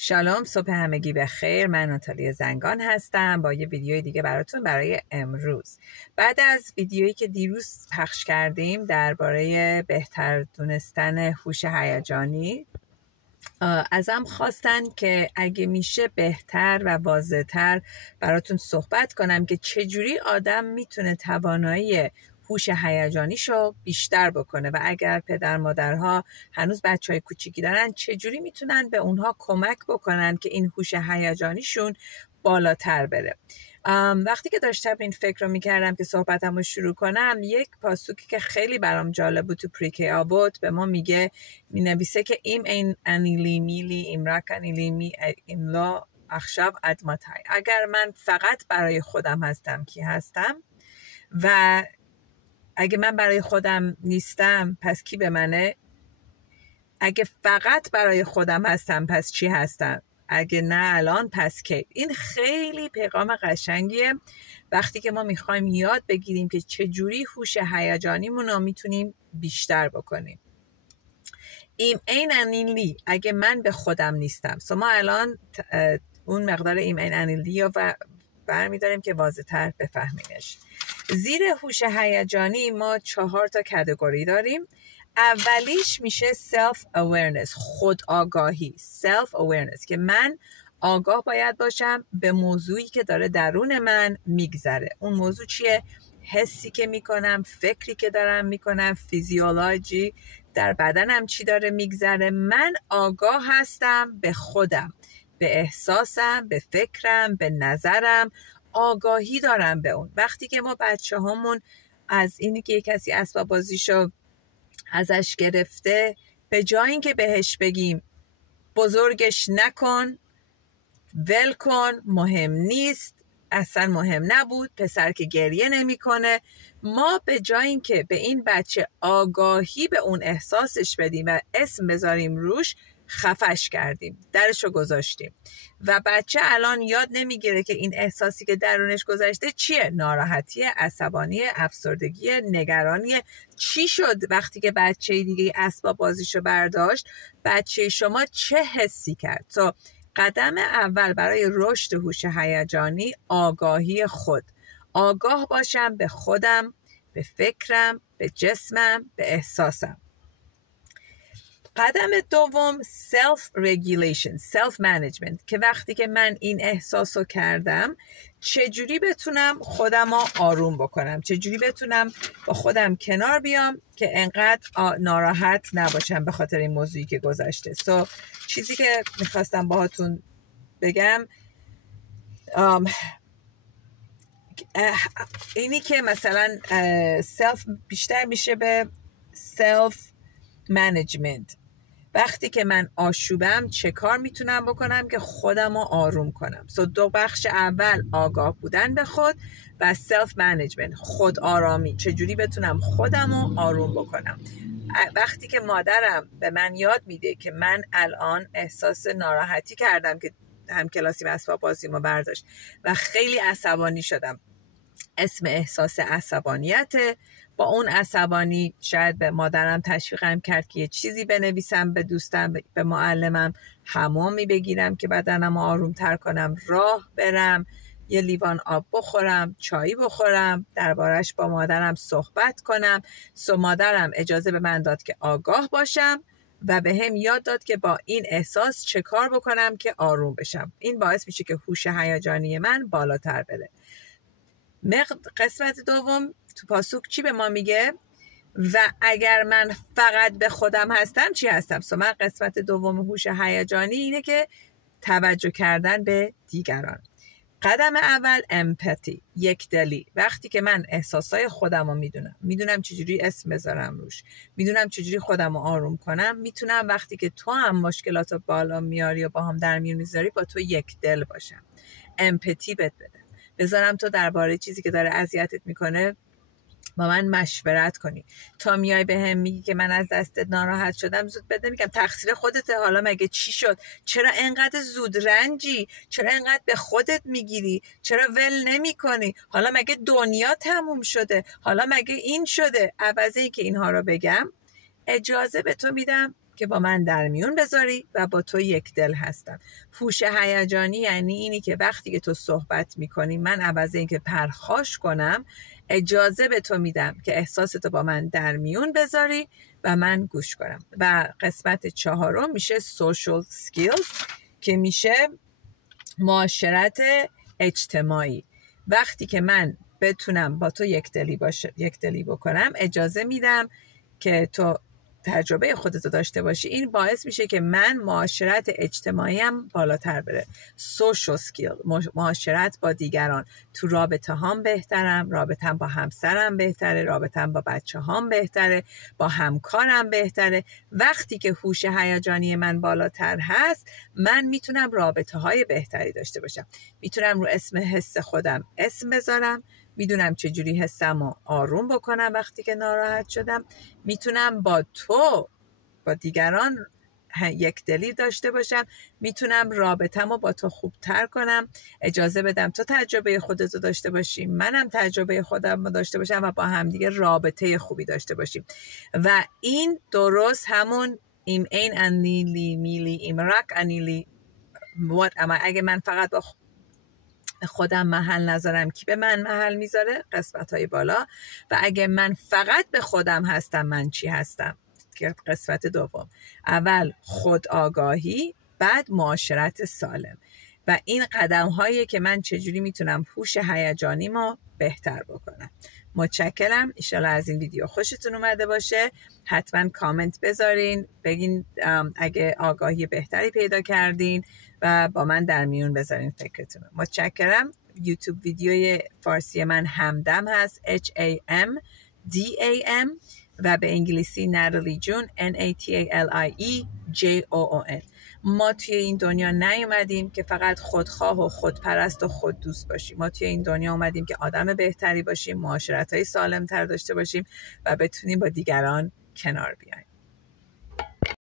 شالوم، صبح همگی بخیر. من ناتالی زنگان هستم با یه ویدیوی دیگه براتون برای امروز. بعد از ویدیویی که دیروز پخش کردیم درباره بهتر دونستن هوش هیجانی، ازم خواستن که اگه میشه بهتر و واضح‌تر براتون صحبت کنم که چجوری آدم میتونه توانایی هوش هیجانیشو بیشتر بکنه و اگر پدر مادرها هنوز بچهای کوچیکی دارن چجوری میتونن به اونها کمک بکنن که این هوش هیجانیشون بالاتر بره. وقتی که داشتم این فکر رو میکردم که صحبتم رو شروع کنم، یک پاسوکی که خیلی برام جالب بود تو پریکی آبود به ما مینویسه که این انیلی میلی امرک انیلی می املا اخشاب ادماتای. اگر من فقط برای خودم هستم کی هستم و اگه من برای خودم نیستم پس کی به منه؟ اگه فقط برای خودم هستم پس چی هستم؟ اگه نه الان پس کی؟ این خیلی پیغام قشنگیه وقتی که ما میخوایم یاد بگیریم که چجوری هوش هیجانیمون رو میتونیم بیشتر بکنیم. این انیلی اگه من به خودم نیستم. ما الان اون مقدار این انیلی رو برمیداریم که واضح‌تر بفهمیمش. زیر هوش هیجانی ما 4 کاتگوری داریم. اولیش میشه self awareness، خود آگاهی. self awareness که من آگاه باید باشم به موضوعی که داره درون من میگذره. اون موضوع چیه؟ حسی که میکنم، فکری که دارم میکنم، فیزیولوژی در بدنم چی داره میگذره. من آگاه هستم به خودم، به احساسم، به فکرم، به نظرم، آگاهی دارم به اون. وقتی که ما بچه هامون از اینی که کسی اسباب بازیشو ازش گرفته، به جای اینکه بهش بگیم بزرگش نکن، ول کن، مهم نیست، اصلا مهم نبود، پسر که گریه نمیکنه، ما به جای اینکه به این بچه آگاهی به اون احساسش بدیم و اسم بذاریم روش، خفش کردیم، درشو گذاشتیم و بچه الان یاد نمیگیره که این احساسی که درونش گذاشته چیه. ناراحتی، عصبانی، افسردگی، نگرانی. چی شد وقتی که بچه دیگه اسباب بازیشو برداشت؟ بچه شما چه حسی کرد؟ قدم اول برای رشد هوش هیجانی آگاهی خود. آگاه باشم به خودم، به فکرم، به جسمم، به احساسم. قدم دوم self regulation، self management که وقتی که من این احساسو کردم چجوری بتونم خودم رو آروم بکنم، چجوری بتونم با خودم کنار بیام که انقدر ناراحت نباشم به خاطر این موضوعی که گذشته. چیزی که میخواستم باهاتون بگم اینی که مثلا self بیشتر میشه به self management. وقتی که من آشوبم چه کار میتونم بکنم که خودم رو آروم کنم. دو بخش اول آگاه بودن به خود و self management، خود آرامی. چجوری بتونم خودم رو آروم بکنم. وقتی که مادرم به من یاد میده که من الان احساس ناراحتی کردم که همکلاسی اسباب بازیمو برداشت و خیلی عصبانی شدم، اسم احساس عصبانیته. با اون عصبانی شاید به مادرم تشویقم کرد که یه چیزی بنویسم به دوستم، به معلمم، حمامی بگیرم که بدنم آروم تر کنم، راه برم، یه لیوان آب بخورم، چایی بخورم، دربارش با مادرم صحبت کنم. مادرم اجازه به من داد که آگاه باشم و به هم یاد داد که با این احساس چه کار بکنم که آروم بشم. این باعث میشه که هوش هیجانی من بالاتر بره. قسمت دوم تو پاسوک چی به ما میگه؟ و اگر من فقط به خودم هستم چی هستم؟ من قسمت دوم هوش هیجانی اینه که توجه کردن به دیگران. قدم اول امپاتی، یکدلی. وقتی که من احساسای خودم رو میدونم چجوری اسم بذارم روش، میدونم چجوری خودم رو آروم کنم، میتونم وقتی که تو هم مشکلات رو بالا میاری و با هم در میون میذاری با تو یکدل باشم، امپاتی بدم، بذارم تو درباره چیزی که داره اذیتت میکنه با من مشورت کنی. تا میای به هم میگی که من از دستت ناراحت شدم، زود بده میگم تقصیر خودته. حالا مگه چی شد؟ چرا اینقدر زود رنجی؟ چرا اینقدر به خودت میگیری؟ چرا ول نمی کنی؟ حالا مگه دنیا تموم شده؟ حالا مگه این شده؟ عوضی که اینها رو بگم اجازه به تو میدم که با من در میون بذاری و با تو یک دل هستم. هوش هیجانی یعنی اینی که وقتی که تو صحبت میکنی من عوض این که پرخاش کنم اجازه به تو میدم که احساستو با من در میون بذاری و من گوش کنم. و قسمت 4 میشه social skills که میشه معاشرت اجتماعی. وقتی که من بتونم با تو یک دلی بکنم اجازه میدم که تو تجربه خودتو داشته باشی. این باعث میشه که من معاشرت اجتماعیم بالاتر بره. social skill، معاشرت با دیگران. تو رابطه هام بهترم، رابطم با همسرم بهتره، رابطم با بچه هام بهتره، با همکارم بهتره. وقتی که هوش هیجانی من بالاتر هست من میتونم رابطه های بهتری داشته باشم. میتونم رو حس خودم اسم بذارم، میدونم چجوری حسم رو آروم بکنم وقتی که ناراحت شدم. میتونم با تو، با دیگران یک دلی داشته باشم. میتونم رابطم رو با تو خوبتر کنم. اجازه بدم تو تجربه خودتو داشته باشی، منم تجربه خودم رو داشته باشم و با همدیگه رابطه خوبی داشته باشیم. و این درست همون ایم این انیلی میلی ایمرک انیلی اگه من فقط با خودم محل نذارم کی به من محل میذاره؟ قسمت های بالا. و اگه من فقط به خودم هستم من چی هستم؟ قسمت دوم. اول خود آگاهی، بعد معاشرت سالم. و این قدم هایی که من چجوری میتونم هوش هیجانیمو بهتر بکنم. متشکرم. انشالله از این ویدیو خوشتون اومده باشه. حتما کامنت بذارین، بگین اگه آگاهی بهتری پیدا کردین و با من در میون بذارین فکرتون. متشکرم. یوتیوب ویدیوی فارسی من همدم هست، HAMDAM، و به انگلیسی ناتالی جون، NATALIE ما توی این دنیا نیومدیم که فقط خودخواه و خودپرست و خود دوست باشیم. ما توی این دنیا اومدیم که آدم بهتری باشیم، معاشرت‌های سالم‌تر داشته باشیم و بتونیم با دیگران کنار بیاییم.